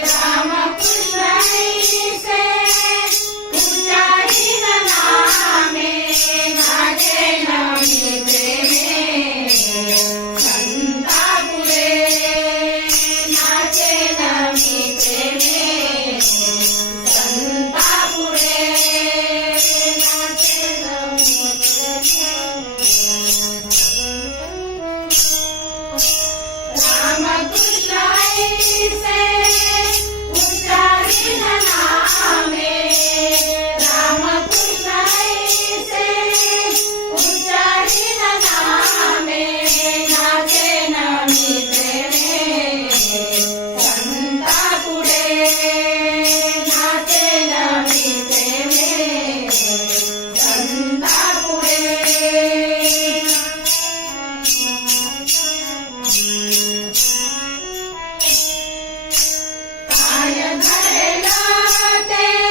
रामकृष्ण से उच्चारी नामे नाचे नमी प्रेमे संता पुरे नाचे नमी प्रेमे संता पुरे नाचे नमी रामकृष्ण से उच्चारी नामे रामकृष्ण से उच्चारी नामे नाचे नमी प्रेमे संता पुढे नाचे नमी प्रेमे संता पुढे काय धरला ते